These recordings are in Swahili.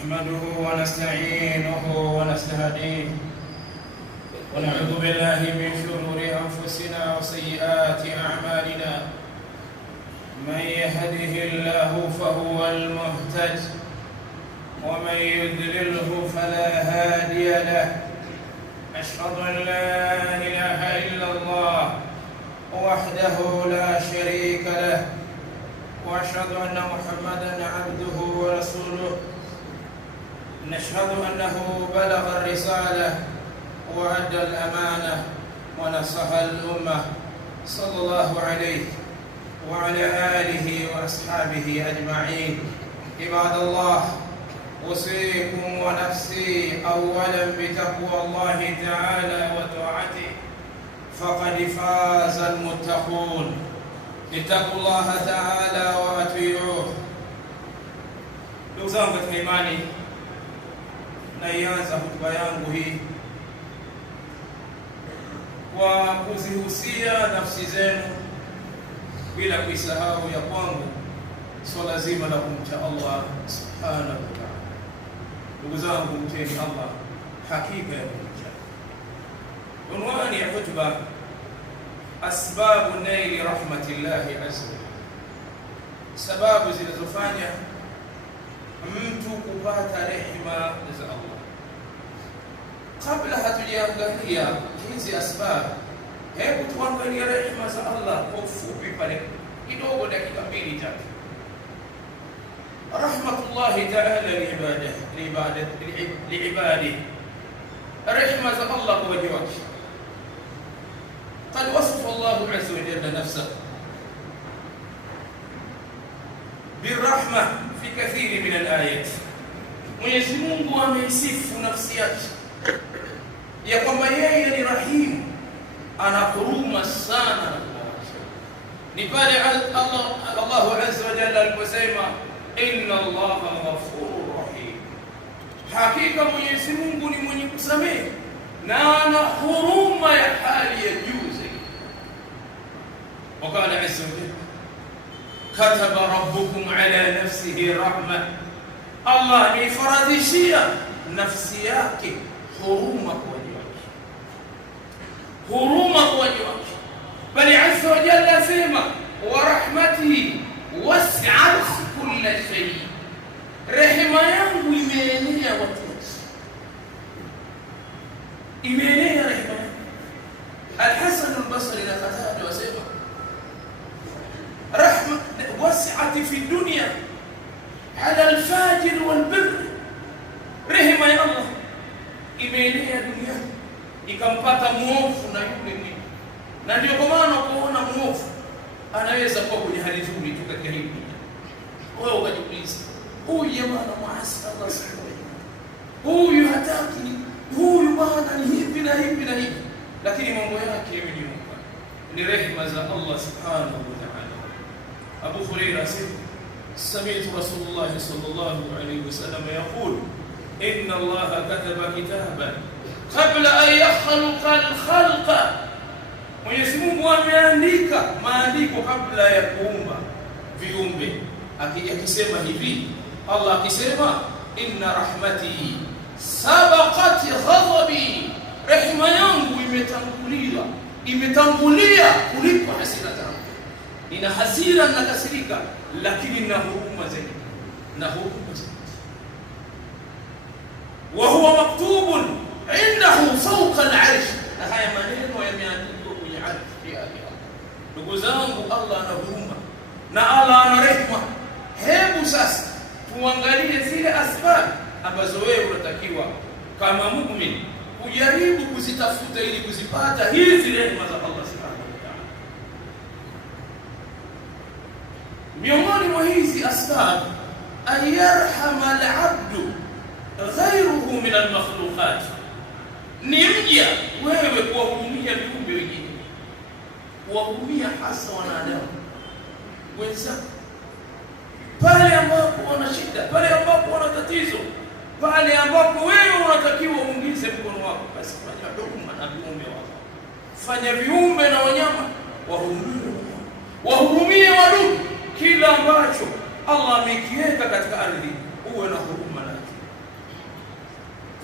نحمده ونستعينه ونستهديه ونعوذ بالله من شرور أنفسنا وسيئات أعمالنا. من يهده الله فهو المهتد ومن يضلله فلا هادي له. أشهد أن لا إله إلا الله وحده لا شريك له وأشهد أن محمدًا عبده ورسوله. نشهد أنه بلغ الرسالة وأدى الأمانة ونصح الأمة صلى الله عليه وعلى آله وأصحابه أجمعين. عباد الله، أوصيكم ونفسي أولا بتقوى الله تعالى وطاعته، فقد فاز المتقون. اتقوا الله تعالى وأطيعوه. Ndugu zangu katika imani, naianza hotuba yangu hii kwa kuzihusia nafsi zenu bila kuisahau ya kwangu swala zima la kumcha Allah subhanahu wa ta'ala. Ndugu zangu, mcheni Allah hakika ya kumcha. Unwani ya hotuba: asbabu naili rahmatillahi azza, sababu zinazofanya mtu kupata rehema za Allah. Kabla hatujaangalia hizi asbabu, hebu tuangalie rehema za Allah kwa ufupi pale kidogo, dakika 2-3. Rahmatullahi ta'ala liibadihi, rehema za Allah kwa waja wake. قد وصف الله عز وجل نفسه بالرحمة في كثير من الآيات. Mwenyezi Mungu ameisifu nafsi yake ya kwamba yeye ni Rahim, ana huruma sana. Ni pale Allah Azza wa Jalla aliposema inna Allaha ghafurur rahim, hakika Mwenyezi Mungu ni mwenye kusamehe na ana huruma ya hali ya juu. وقال عز وجل كتب ربكم على نفسه رحمة, Allah amefaradhishia nafsi yake huruma kwa waja wake, huruma kwa waja wake. Bali Azza wa Jalla asema wa rahmatihi wasi'at kulla shay, rehema yangu imeenea watu wote, imeenea rehema. Al-Hasan al-Basri na Qatada wasema رحمة وسعت في الدنيا على الفاجر والبر. رحمة يا الله imeenea duniani ikampata muovu na yule mwema. Na ndio kwa maana kuona muovu anaweza kuwa kwenye hali nzuri tu katika hii dunia. Wewe ukajiuliza, huyu jamaa anamuasi Allah subhanahu, huyu hataki, huyu bwana ni hivi na hivi na hivi, lakini mambo yake yamenyooka. Ni rehema za Allah subhanahu wa ta'ala. أبو هريرة سمعت رسول الله صلى الله عليه وسلم يقول إن الله كتب كتابا قبل أن يخلق الخلق. Mwenyezi Mungu ameandika maandiko kabla ya kuumba viumbe. Akisema hivi, Allah akisema inna rahmati sabaqat ghadabi, rehema yangu imetangulia kulipa hasira zangu. Nina hasira na kasirika, lakini na huruma zaidi, na huruma zaidi. Wa huwa maktubun indahu fawqa al-arsh, na haya maneno yameandikwa kwenye arshi ya Allah. Ndugu zangu, Allah ana huruma na Allah ana rehema. Hebu sasa tuangalie zile asbabu ambazo wewe unatakiwa kama muumini kujaribu kuzitafuta ili kuzipata hizi rehema za Allah subhanahu. Miongoni mwa hizi asbab an yarhama al-abdu ghayruhu min al-makhluqat, ni mja wewe kuwahurumia viumbe wengine, kuwahurumia hasa wanadamu wenzako pale ambapo wana shida, pale ambapo wana tatizo, pale ambapo wewe unatakiwa uingize mkono wako. Basi fanya huruma na viumbe wako, fanya viumbe na wanyama, wahurumie wadudu. Kila ambacho Allah amekiweka katika ardhi uwe na huruma nacho,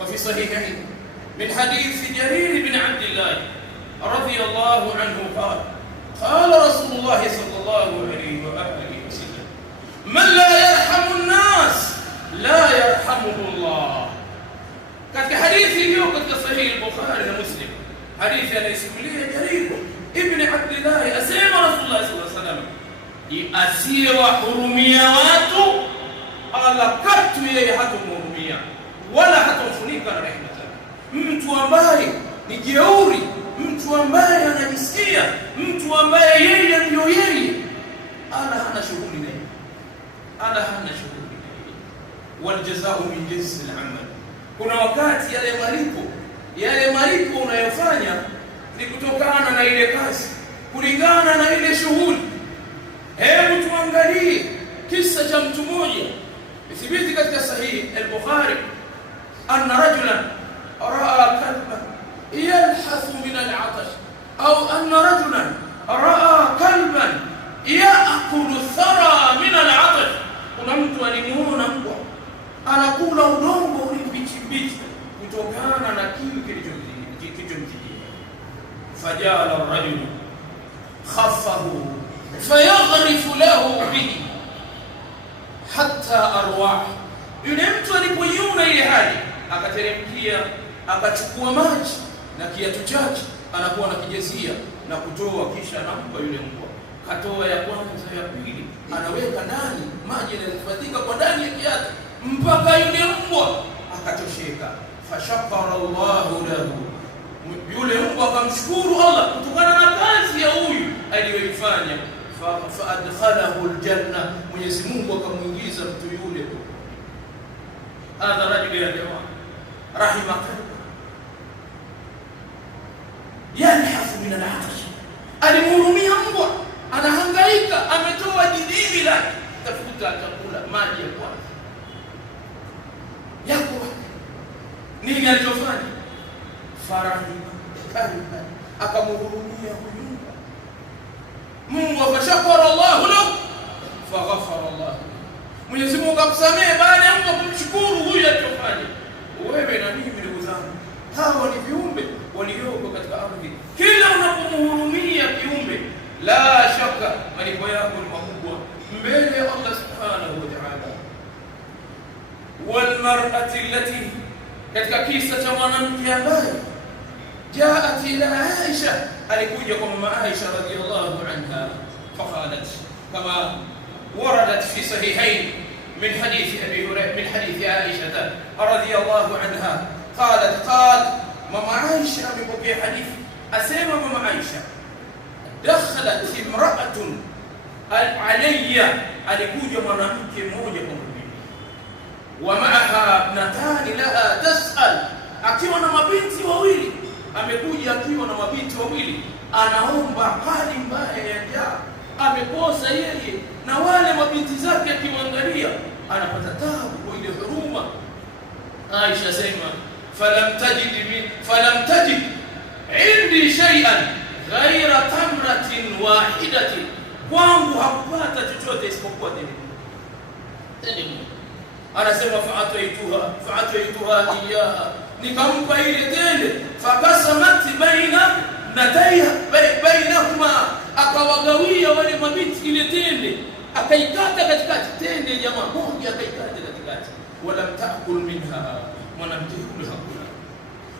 ففي صحيحين من حديث جرير بن عبد الله رضي الله عنه قال قال رسول الله صلى الله عليه وآله وسلم من لا يرحم الناس لا يرحمه الله. katika hadithi hiyo katika sahihi al-Bukhari na Muslim, hadithi anayosimulia Jarir ibn Abdullah, asema Rasulullah sallallahu alaihi wasallam, asiyewahurumia watu Allah katu yeye hatomhurumia wala hatomfunika na rehema zake. Mtu ambaye ni jeuri, mtu ambaye anajisikia, mtu ambaye yeye ndio yeye, Allah hana shughuli naye, Allah hana shughuli naye. Wal jazaa'u min jinsi al-amal, kuna wakati yale malipo unayofanya ni kutokana na ile kazi, kulingana na ile shughuli. Hebu tuangalie kisa cha mtu mmoja ithibiti katika sahihi al-Bukhari, anna rajulan raa kalban yalhathu min al-'atash, au anna rajulan raa kalban yaakulu thara min al-'atash. Kuna mtu alimuona mbwa anakula udongo ulipichipichi kutokana na kiu kilichomjia. Fajala ar-rajul khaffahu fayaghrifu lahu bihi hatta arwah. Yule mtu alipoiona ile hali akateremkia, akachukua maji na kiatu chake anakuwa anakijezia na kutoa, kisha anampa yule mbwa. Katoa ya kwanza, ya pili, anaweka ndani, maji yanahifadhika kwa ndani ya kiatu mpaka yule mbwa akatosheka. Fashakara Allahu lahu, yule mbwa akamshukuru Allah kutokana na kazi ya huyu aliyoifanya. Fa adkhalahu aljanna, Mwenyezi Mungu akamuingiza mtu yule. Hadha rajul ya jamaa rahimaka yalhafu min al-'atash, alimhurumia mbwa, anahangaika, ametoa jidili lake tafuta chakula, maji ya kwanza yako. Nini alichofanya? Farahima kalba, akamhurumia huyu mbwa. Fashakara Allahu lahu faghafara Allahu, Mwenyezi Mungu akamsamehe baada ya mbwa kumshukuru huyu alichofanya. Wewe na mimi ndugu zangu, hawa ni viumbe walioko katika ardhi. Kila unapomhurumia kiumbe, la shaka malipo yako ni makubwa mbele ya Allah subhanahu wa ta'ala. Wal mar'ati allati, katika kisa cha mwanamke ambaye jaat ila Aisha, alikuja kwa mama Aisha radhiyallahu anha, faqalat kama waradat fi sahihain min hadith Abi Hurairah, min hadith Aisha radhiyallahu anha qalat mama Aisha amepokea hadithi, asema mama Aisha, dakhalat imra'atun alayya, alikuja mwanamke mmoja kwa mimi, wa ma'aha ibnatani laha tas'al, akiwa na mabinti wawili. Amekuja akiwa na mabinti wawili, anaomba hali mbaya ya njaa, amekosa yeye na wale mabinti zake, akimwangalia anapata taabu kwa ile huruma. Aisha sema falam tajid indi shay'an ghayra tamratin wahidatin, kwangu hakupata chochote isipokuwa tende. Anasema fa'ataituha iyaha, nikampa ile tende. Fakasamat bainahuma, akawagawia wale mabinti ile tende, akaikata katikati. Tende jamaa moja akaikata katikati. Walam ta'kul minha, mwanamke yule hakula.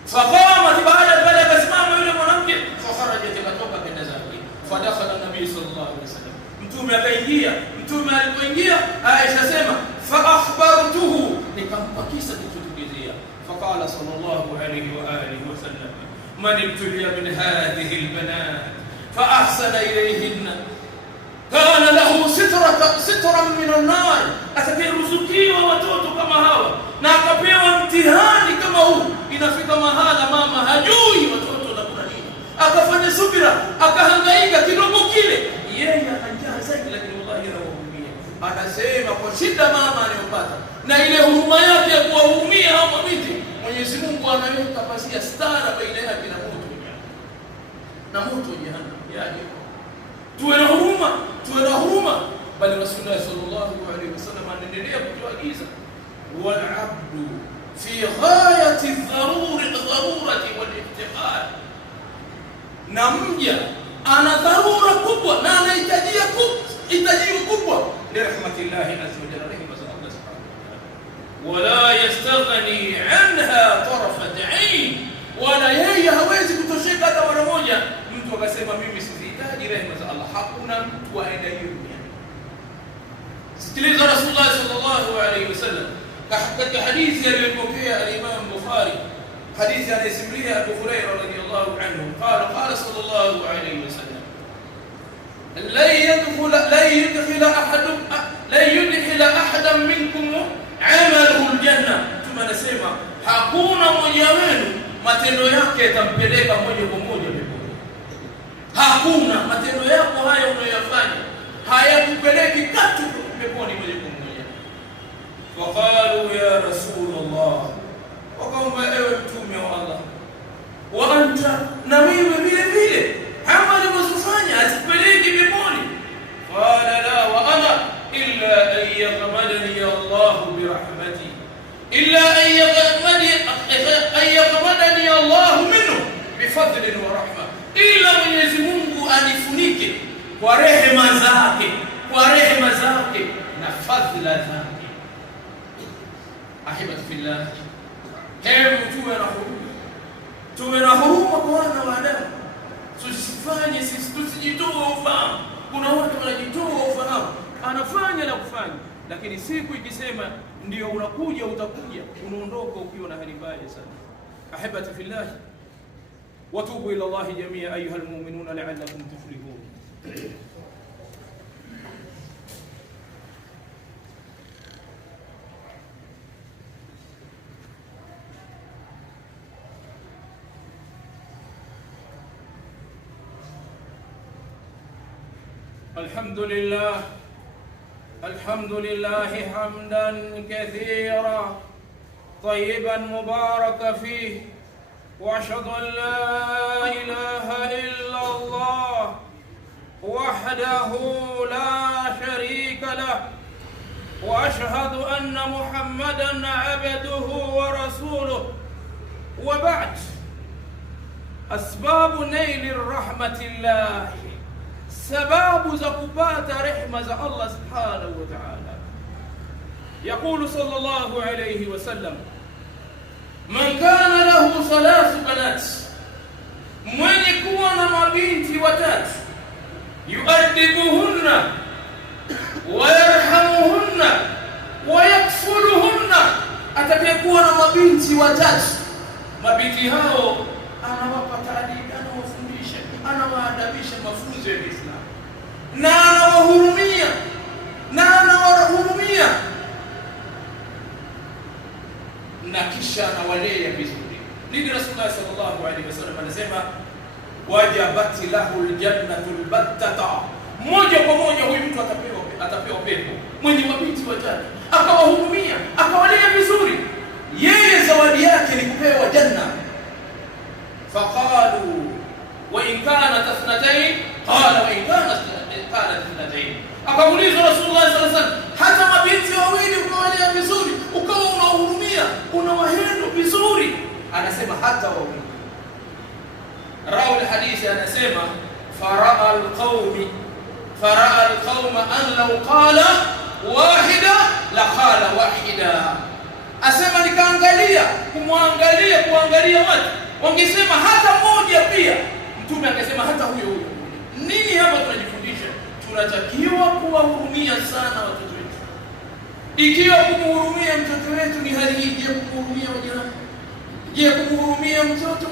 Faqamat, baada akasimama yule mwanamke, fakharajat, akatoka kwenda zake. Fadakhala nabii sallallahu alaihi wasallam, mtume akaingia. Mtume alipoingia, Aisha sema fa akhbartuhu, nikampa kisa kilichotokea. Faqala sallallahu alaihi wa alihi wasallam, man ibtuliya min hadhihi albanat fa ahsana ilayhinna kana lahu sitran min an-nar, atakayeruzukiwa watoto kama hawa na akapewa mtihani kama huu, inafika mahala mama hajui watoto na kuna nini, akafanya subira, akahangaika kidogo kile, yeye anajaa zaidi, lakini wallahi anahurumia. Anasema kwa shida mama anayopata na ile huruma yake ya kuwahurumia hao mabinti, Mwenyezi Mungu anaweka pasia stara baina yake na moto jehanamu. Yani tuwe na huruma, bali Rasulullah sallallahu alaihi wasallam anaendelea kutuagiza, wal abdu fi ghayati dharurati wal iftiqar, na mja ana dharura kubwa na anahitaji kubwa li rahmatillahi azza wa jalla, rehema za Allah subhanahu wa ta'ala. Wala yastaghni anha tarfat ain, wala yeye hawezi kutosheka hata mara moja mtu akasema mimi sihitaji rehema za Allah. Hakuna mtu aenda hiyo dunia. Sikiliza Rasulullah sallallahu alayhi wasallam katika hadithi aliyopokea al-Imam Bukhari, hadithi anayesimulia Abu Hurairah radhiyallahu anhu, qala sallallahu alayhi wasallam la yudkhil ahadan minkum amaluhu al-janna, tunasema hakuna mmoja wenu matendo yake yatampeleka moja kwa moja peponi. Hakuna matendo yako haya unayofanya hayakupeleki katu peponi moja kwa moja. Waqalu ya Rasulullah, wakaomba ewe mtume wa Allah, wa anta, na wewe vile vile amali unazofanya hazipeleki peponi. Qala la wa ana illa an yaghmadani Allah bi rahmati, illa an yaghmadani Allah minhu bi fadlin wa rahma, illa Mwenyezi Mungu anifunike kwa rehema zake na fadhila zake. Ahibati fillah, hebu tuwe na huruma kwa wana wa Adamu. Tusifanye sisi, tusijitoe ufahamu. Kuna watu wanajitoa ufahamu, anafanya na kufanya, lakini siku ikisema ndio utakuja, unaondoka ukiwa na hali mbaya sana. Ahibati fillah, watubu ila Allah jamia ayuha almu'minuna la'allakum tuflihun. الحمد لله حمدا كثيرا طيبا مباركا فيه، واشهد ان لا اله الا الله وحده لا شريك له، واشهد ان محمدا عبده ورسوله. وبعد، اسباب نيل رحمه الله، sababu za kupata rehema za Allah subhanahu wa ta'ala. Yaqulu sallallahu alayhi wasallam, man kana lahu thalathu banat, mwenye kuwa na mabinti watatu, yu'addibuhunna wa yarhamuhunna wa yakfuluhunna, atakayekuwa na mabinti watatu, mabinti hao anawapa taalimu, anawafundisha, anawaadabisha mafunzo ya Kiislamu, na anawahurumia na kisha anawalea vizuri. Nini Rasulullah sallallahu alaihi wasallam anasema, wajabati lahu aljannatu albattata, moja kwa moja huyu mtu atapewa pepo. Mwenye mabinti watatu akawahurumia, akawalea vizuri, yeye zawadi yake ni kupewa janna. Faqalu wa in kanat ithnatayn, qala wa in kanat ithnatayn. Akamuuliza Rasulullah sallallahu alaihi wasallam, hata mabinti wawili ukawalea vizuri, ukawa unawahurumia, unawahendo vizuri? Anasema hata wawili. Rawi hadithi anasema, faraa alqawma an law qala wahida la qala wahida. Asema nikaangalia, kuangalia watu wangesema hata moja pia, mtume akasema hata huyo. Nini hapa tunajifundisha? Tunatakiwa kuwahurumia sana watoto wetu. Ikiwa kumhurumia mtoto wetu ni hali hii, je, kumhurumia wajirani? Je, kumhurumia mtoto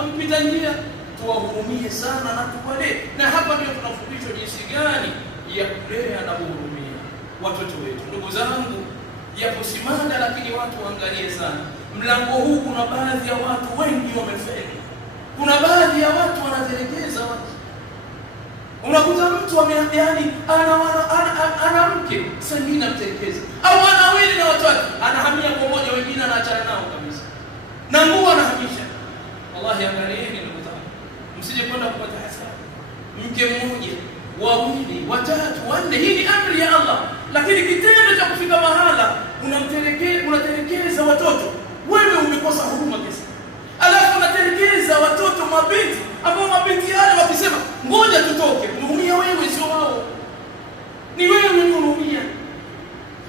ampita njia? Tuwahurumie sana na tuwalee. Na hapa ndio tunafundishwa jinsi gani ya kulea na kuhurumia watoto wetu. Ndugu zangu, yapo simanda, lakini watu waangalie sana mlango huu. Kuna baadhi ya watu wengi wamefeli, kuna baadhi ya watu wanatelekeza watu. Unakuta mtu ana mke, sasa mimi namtelekeza, au ana wili na watoto, anahamia kwa moja, wengine anaachana nao kabisa, na nguo anahamisha. Wallahi, angalieni ndugu zangu, msije kwenda kupata hasara. Mke mmoja, wawili, watatu, wanne, hii ni amri ya Allah, lakini kitendo cha kufika mahala unatelekeza watoto, wewe umekosa huruma kesi. Alafu unatelekeza watoto mabinti ambao mabinti wale wakisema ngoja tutoke, unaumia wewe sio wao. Ni wewe unaumia.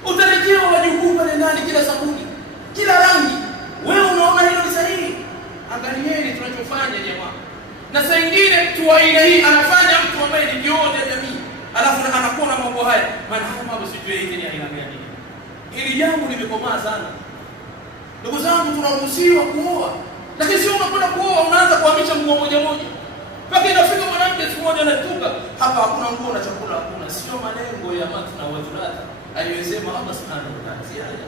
Utarejea wajukuu pale ndani kila sabuni, kila rangi. Wewe unaona hilo ni sahihi? Angalieni tunachofanya jamaa. Na saa nyingine tu aina hii anafanya mtu ambaye ni kioo cha jamii. Alafu anakuwa na mambo haya. Maana haya mambo sijui hizi ni aina gani. Hili jambo limekomaa sana. Ndugu zangu, tunaruhusiwa kuoa. Lakini sio unakwenda kuoa unaanza kuhamisha nguo moja moja. Mpaka inafika mwanamke siku moja anatuka, hapa hakuna nguo na chakula hakuna. Sio malengo ya matna wa thulata aliyosema Allah subhanahu wa ta'ala.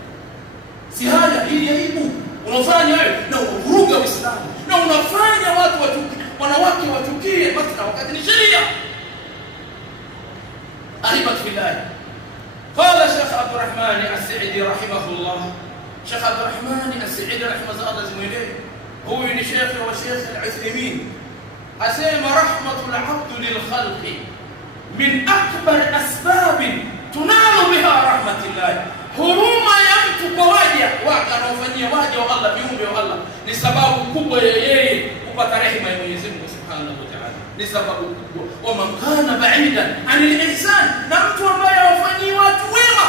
Si haya, hii aibu unafanya wewe na unavuruga Uislamu. Na unafanya watu wachukie, wanawake wachukie matna wakati ni sheria. Ahibat billahi. Qala Sheikh Abdul Rahman As-Sa'idi rahimahullah. Sheikh Abdul Rahman As-Sa'idi rahimahullah zimweleze. Huyu ni Sheikh wa Sheikh Al-Uthaymeen. أسمى رحمة العبد للخلق من أكبر أسباب تنال بها رحمة الله. Huruma ya mtu kwa waja anaofanyia waja wa Allah, viumbe wa Allah, ni sababu kubwa ya yeye kupata rehema ya Mwenyezi Mungu Subhanahu wa Ta'ala. Ni sababu kubwa. Wa man kana ba'idan 'anil ihsan, na mtu ambaye hawafanyii watu wema,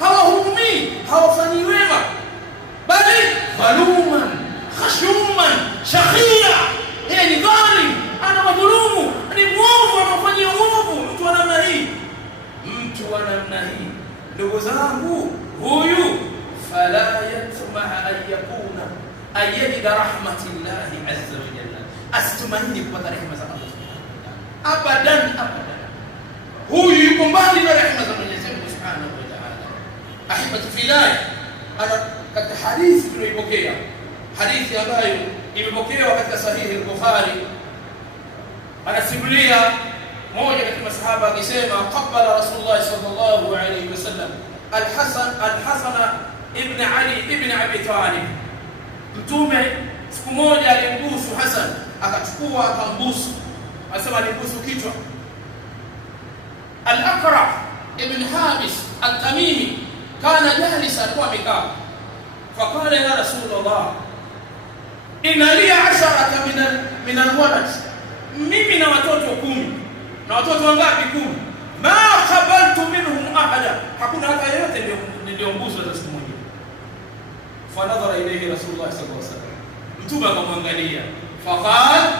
hawahurumii, hawafanyii wema, bali dhaluman, khashuman, shaqia, yeye ni dhalim, ana madhulumu, ni mwovu, anafanyia uovu. Mtu wa namna hii, mtu wa namna hii, ndugu zangu, huyu fala yatma'a an yakuna ayajida rahmatillahi azza wa jalla, asitumaini kupata rehema za Allah abadan abadan. Huyu yuko mbali na rehema za Mwenyezi Mungu Subhanahu wa Ta'ala. Ahibatu fillah, ana katika hadithi tunaipokea, hadithi ambayo imepokewa katika sahihi al-Bukhari, anasimulia mmoja katika masahaba akisema, qabbala Rasulullah sallallahu alayhi wasallam al-Hasan ibn Ali ibn Abi Talib. Mtume siku moja alimbusu Hasan, akachukua akambusu, asema alimbusu kichwa. Al-Aqra ibn Habis al-Tamimi kana jalisa, alikuwa amekaa. Faqala ya Rasulullah, inna li 10 min al-walad, mimi na watoto 10. Na watoto wangapi? 10. Ma qabaltu minhum ahada, hakuna hata yeyote ndio mbusu za siku moja. Fa nadhara ilayhi Rasulullah sallallahu alaihi wasallam, mtume akamwangalia, faqala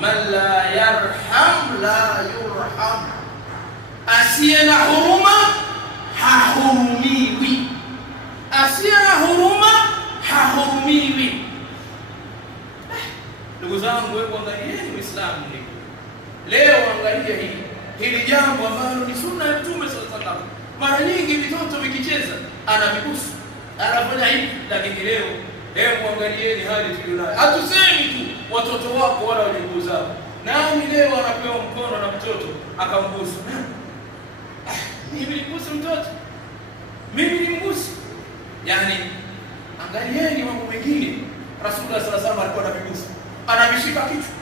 man la yarham la yurham, asiye na huruma hahurumiwi, asiye na huruma hahurumiwi. Ndugu zangu, wewe angalieni Uislamu leo, angalia hili jambo ambalo ni sunna ya Mtume sallallahu alaihi wasallam. Mara nyingi vitoto vikicheza anavibusu, anafanya hivi, lakini leo angalieni hali tulionayo. Hatusemi tu watoto wako wala wajukuu zao, nani leo anapewa mkono na mtoto akambusu? Mimi nimbusu mtoto, mimi nimbusu? Yani angalieni mambo mengine. Rasulullah sallallahu alaihi wasallam alikuwa anavibusu, anavishika kichwa,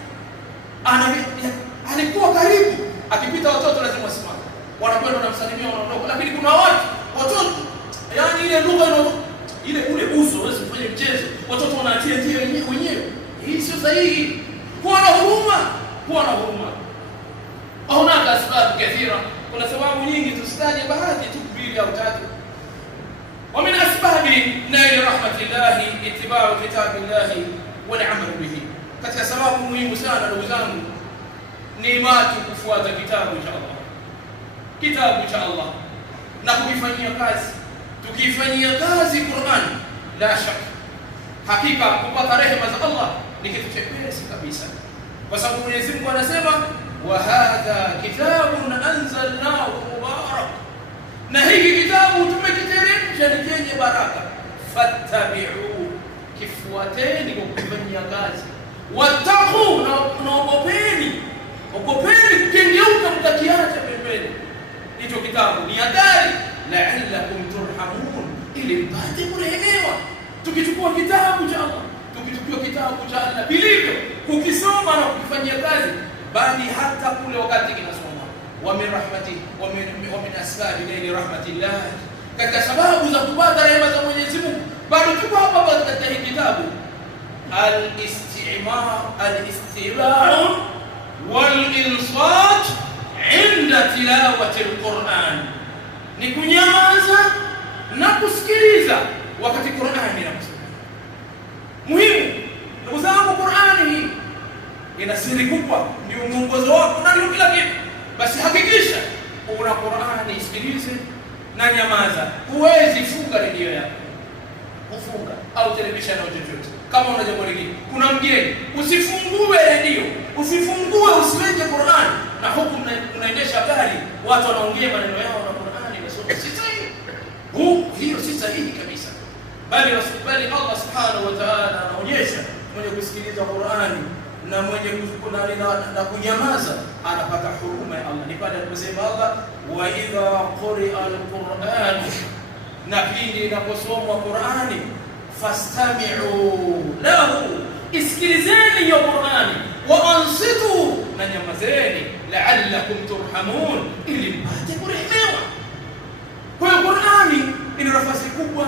alikuwa karibu, akipita watoto lazima wasimame, wanakwenda wanamsalimia, wanaondoka. Lakini kuna watoto, yani ile lugha ile ule uso, wewe usifanye mchezo, watoto wanatia wenyewe. Hii sio sahihi. Kuwa na huruma, kuwa na huruma. Hauna sababu kathira, kuna sababu nyingi, tusitaje baadhi tu, 2 au 3. Wa min asbabi nail rahmatillahi ittiba'u kitabillahi wal 'amal bihi. Katika sababu muhimu sana ndugu zangu ni watu kufuata kitabu cha Allah, kitabu cha Allah, na kukifanyia kazi. Tukifanyia kazi Qur'an, la shaka hakika kupata rehema za Allah ni kitu chepesi kabisa, kwa sababu Mwenyezi Mungu anasema, wa hadha kitabun anzalnahu mubarak, na hiki kitabu tumekiteremsha ni chenye baraka. Fattabi'u, kifuateni kwa kufanyia kazi. Wattaqu, na ogopeni kengeuka mkakiacha pembeni. Hicho kitabu ni hatari, la'allakum turhamun, ili mpate kurehemewa. Tukichukua kitabu cha Allah, tukichukua kitabu cha Allah vilivyo, kukisoma na kukifanyia kazi, bali hata kule wakati kinasoma, wa min rahmati wa min asbabi naili rahmatillah, katika sababu za kupata rehema za Mwenyezi Mungu, bado tuko hapa katika hii kitabu al-istima'u wal-insat 'inda tilawati al-Qur'an, ni kunyamaza na kusikiliza wakati Qur'ani inasomwa. Muhimu ndugu zangu, Qur'ani hii ina siri kubwa, ndio mwongozo wako na ndio kila kitu. Basi hakikisha una Qur'ani, isikilize na nyamaza. Huwezi funga redio yako, kufunga au televisheni au chochote. Kama una jambo lingine, kuna mgeni, usifungue redio, usiweke Qur'ani, na huku unaendesha gari, watu wanaongea maneno yao na Qur'ani inasoma. Si sahihi. Hiyo si sahihi kabisa. Bali Allah subhanahu wa ta'ala anaonyesha mwenye kusikiliza Qur'ani na mwenye kukunani na kunyamaza anapata huruma ya Allah. Ni pale aliposema Allah, wa idha quri'a al-Qur'an, na pindi inaposomwa Qur'ani, fastami'u lahu, isikilizeni hiyo Qur'ani, wa ansitu, na nyamazeni, la'allakum turhamun, ili mpate kurehemewa. Kwa hiyo Qur'ani ina nafasi kubwa.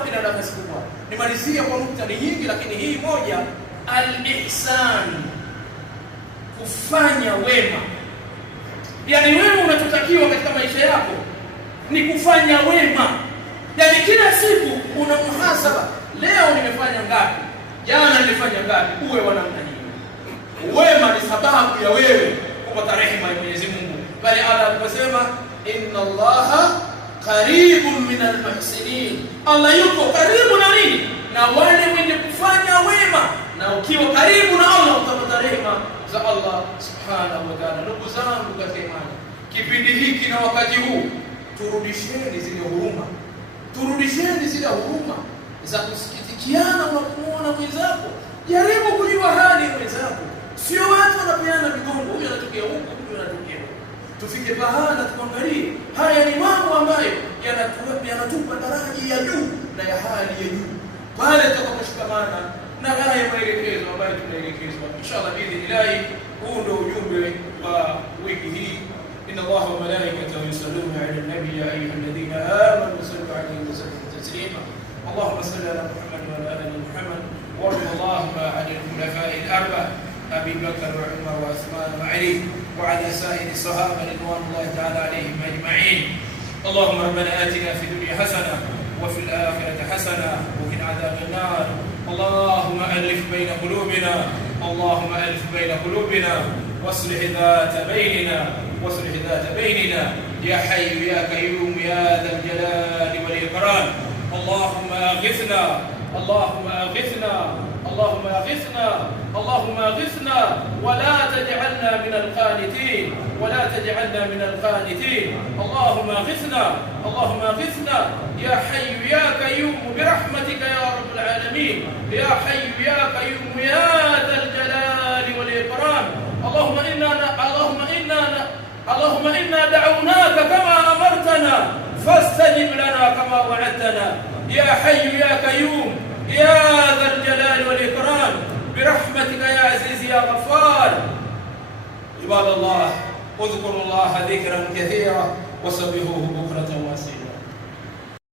Nimalizia kwa nukta nyingi, lakini hii moja, al-ihsan, kufanya wema. Yani wewe unachotakiwa katika maisha yako ni kufanya wema. Yani kila siku una muhasaba, leo nimefanya ngapi, jana nimefanya ngapi, uwe wa namna hiyo. Wema ni sababu ya wewe kupata rehema ya Mwenyezi Mungu. Bali Allah aliposema, inna Allaha qaribun minal muhsinin, Allah yuko karibu na nini? Na wale wenye kufanya wema. Na ukiwa karibu na Allah utapata rehema za Allah subhanahu wa ta'ala. Ndugu zangu katika imani, kipindi hiki na wakati huu, turudisheni zile huruma za kusikitikiana na kumuona mwenzako. Jaribu kujua hali ya mwenzako, sio watu wanapeana migongo, huyu anatokea huko, huyu anatokea huko. Tufike pahala tuangalie haya ni mambo ambayo yanatupa daraja ya juu na ya hali ya juu, pale tutakaposhikamana na haya maelekezo ambayo tunaelekezwa. Inshallah biidhnillah, huu ndio ujumbe wa wiki hii. inna Allaha wa malaikatahu yusalluna 'ala an-nabi ya ayyuhalladhina amanu sallu 'alayhi wa sallimu taslima. Allahumma salli ala Muhammad wa ala ali Muhammad wa Allahumma 'ala al-khulafa'i al-arba'a Abi Bakr wa Umar wa Uthman wa Ali wa 'ala sa'iri as-sahaba ridwanullahi ta'ala 'alayhim ajma'in. Allahumma rabbana atina fid dunya hasanah wa fil akhirati hasanah wa qina 'adhaban nar. اللهم ألف بين قلوبنا واصلح ذات بيننا يا حي يا قيوم يا ذا الجلال والإكرام. اللهم أغثنا ولا تجعلنا من القانتين. اللهم أغثنا يا حي يا قيوم برحمتك يا رب العالمين. يا حي يا قيوم يا ذا الجلال والإكرام. اللهم إنا دعوناك كما أمرتنا فاستجب لنا كما وعدتنا. يا حي يا قيوم يا ذا الجلال والإكرام برحمتك يا عزيز يا غفار. عباد الله، اذكروا الله ذكرا كثيرا وسبحوه بكرة وأصيلا.